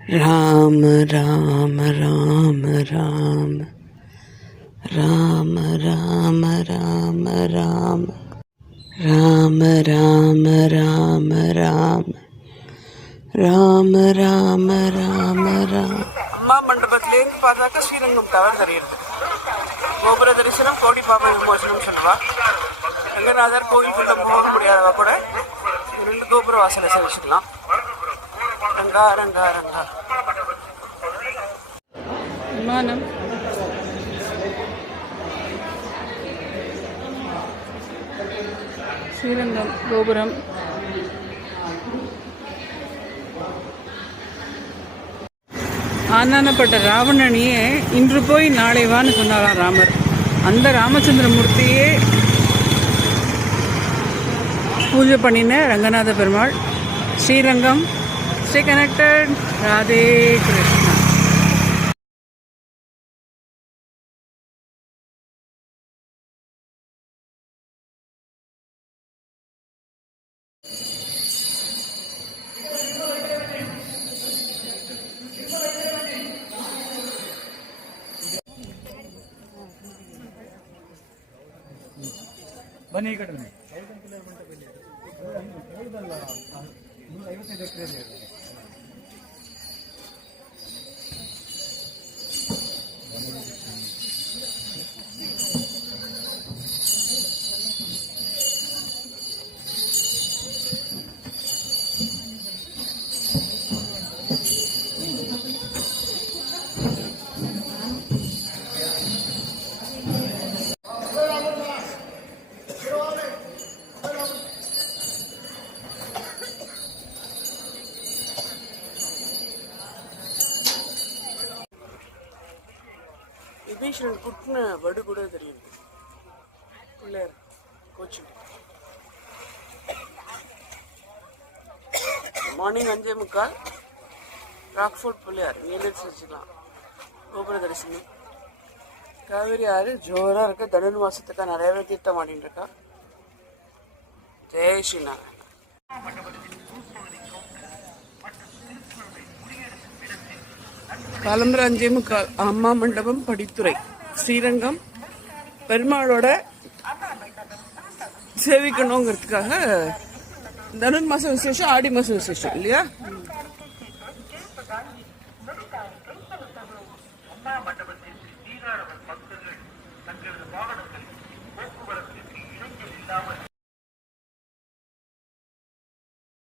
ராம ராம ராம ராம ராம ராம ராம ராம ராம ராம ராம ராம ராம ராம ராம ராம அம்மா மண்டபத்திலேருந்து பார்த்தாக்க ஸ்ரீரங்கம் டவர் தெரியுது. கோபுர தரிசனம் கோடி பாபா விமோசனம் சொல்லுவா. ரங்கநாதர் கோயிலுக்குள்ள போக முடியாதவா கூட ரெண்டு கோபுர வாசலை சேவிச்சுக்கலாம் ரங்கா ரங்கா ரங்கா விமானம். ஸ்ரீரங்கம் கோபுரம். ஆனானப்பட்ட ராவணனையே இன்று போய் நாளை வான்னு சொன்னாராம் ராமர். அந்த ராமச்சந்திரமூர்த்தியே பூஜை பண்ணின ரங்கநாத பெருமாள். ஸ்ரீரங்கம் स्टे कनेक्टेड राधे कृष्ण ಬನ್ನಿ ಈ ಕಡೆ ಐದು ಗಂಟೆ ಬಂದ ಬನ್ನಿ ಐವತ್ತೈದು ಎಕರೆ விபீஷணன் குட்டின வடு கூட தெரியும் பிள்ளையார் கோச்சிங் மார்னிங் அஞ்சே முக்கால். ராக்ஃபோர்ட் பிள்ளையார் நீலட்ஸ் வச்சுக்கலாம் கோபுர தரிசனம். காவேரி ஆறு ஜோராக இருக்க? தனு மாதத்துக்காக நிறையவே தீர்த்தம் ஆடிட்டு இருக்கா ஜெய் ஸ்ரீநாராயணன். காலம்பரம் அம்மா மண்டபம் படித்துறை. ஸ்ரீரங்கம் பெருமாளோட சேவிக்கணுங்கிறதுக்காக தனுர் மாச விசேஷம் ஆடி மாச விசேஷம் இல்லையா? மண்டபத்தில் தீகாரவர் பக்தர்கள் தங்களது வாகனத்தில்